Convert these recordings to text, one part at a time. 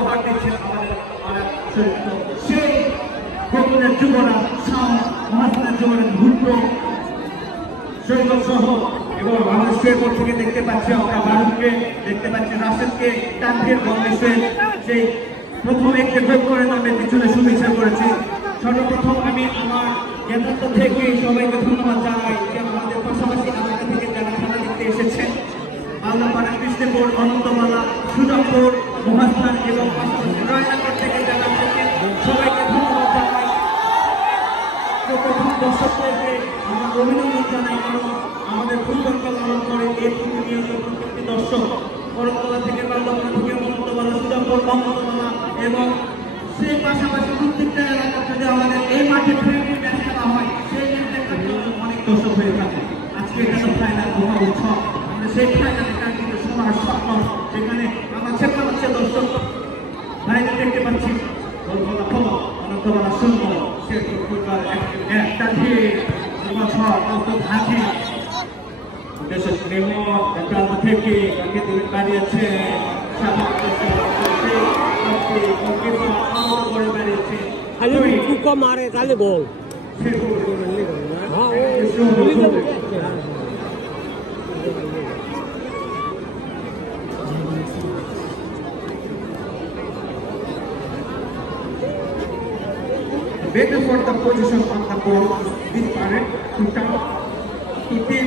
উপহার দিচ্ছেন আমাদের সেই গোকুলের যুবরা মহাসনের যুবরা ভূত শৈল সহ এবং বাংলাদেশের পর থেকে দেখতে পাচ্ছি আমরা ভারতকে দেখতে পাচ্ছি রাশেদকে তানভীর বাংলাদেশে সেই প্রথম একটি গোল করে নামে পিছনে শুভেচ্ছা করেছি। সর্বপ্রথম আমি আমার জ্ঞাতার্থ থেকে সবাইকে ধন্যবাদ জানাই যে আমাদের পাশাপাশি এলাকা থেকে যারা খেলা দেখতে এসেছেন আল্লাপাড়া কৃষ্ণপুর অনন্তমালা সুজাপুর মহাস্থান এবং পাশাপাশি রায়নগর থেকে যারা এসেছেন সবাইকে ধন্যবাদ জানাই। প্রথম দর্শকদেরকে আমরা অভিনন্দন জানাই এবং আমাদের ফুটবলকে লালন করে এই নিয়মিত প্রত্যেকটি দর্শক করতলা থেকে বাল্যপাড়া থেকে অনন্তমালা সুজাপুর অনন্তমালা এবং সেই পাশাপাশি প্রত্যেকটা এলাকা যদি আমাদের এই মাঠে ফ্রেন্ডলি ম্যাচ খেলা হয় সেই ম্যাচটা অনেক দর্শক হয়ে থাকে। আজকে এটা ফাইনাল মহা উৎসব আমরা সেই ফাইনালে কিন্তু সবার স্বপ্ন যেখানে আমরা চেষ্টা করছি দর্শক বাইরে দেখতে পাচ্ছি অনন্তমালা শূন্য শেরপুর ফুটবল একটা দিয়ে হাতি দেশের প্রেমক প্রান্ত থেকে কাকে দূরে দাঁড়িয়েছে मारे ताले गोल waiting for the position of the ball this parent to come to team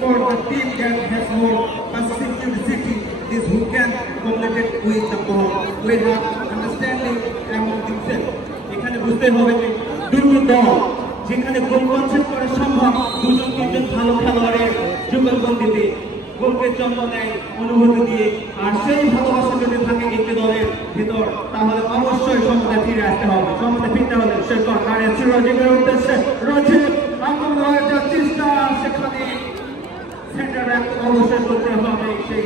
for the team that has more passivity is who can complete it with the ball. We have understanding among themselves. এখানে বুঝতে হবে যে দুটো দল যেখানে গোল concept করা সম্ভব দুজন তিনজন ভালো খেলোয়াড়ের যুগলবন্দিতে গোলকে জন্ম দেয় অনুভূতি দিয়ে আর সেই ভালোবাসা যদি থাকে একটি দলের ভিতর তাহলে অবশ্যই সমতা ফিরে আসতে হবে। সমতা ফিরতে হলে সে সরকারের চিরজীবের উদ্দেশ্যে রয়েছে আন্দোলন চেষ্টা সেখানে সেন্টার ব্যাক অবশ্যই করতে হবে সেই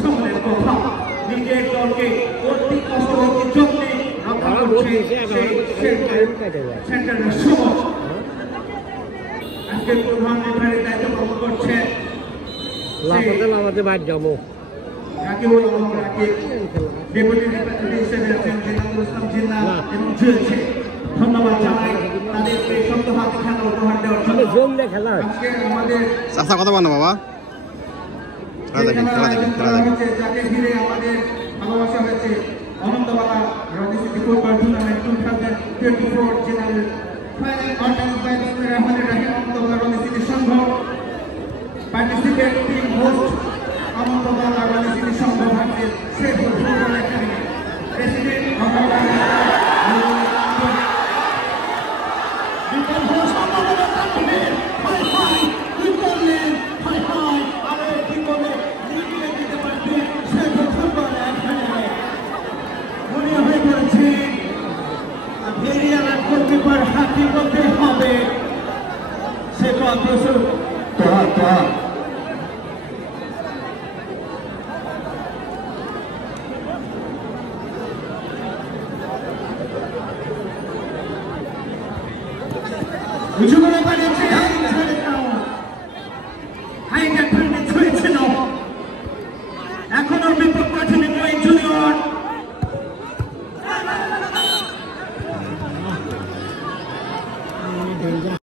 সময়ের কথা নিজের দলকে অতি কষ্ট অতি যত্নে রক্ষা করছে সেন্টারের সময় আজকে প্রধান নির্বাহী দায়িত্ব পালন করছে আমাদের বাদ যাবো রাকিবুল আলম রাকিব ডেপুটি রিপ্রেজেন্টেটিভ হিসেবে আছেন জিন্নাতুল ইসলাম জিন্না এবং জুয়েছে ধন্যবাদ জানাই তাদেরকে শক্ত হাতে খেলা উপহার দেওয়ার জন্য। আজকে আমাদের চাচা কথা বলো বাবা যাকে ঘিরে আমাদের ভালোবাসা হয়েছে Anantamala Ranji city football tournament 2024 general final organised by বিসমিল্লাহির রহমানির রহিম অনন্তমালা রঞ্জি সিটি সংঘ participate team host Anantamala Ranji city সংঘ ভার্সেস শেরপুর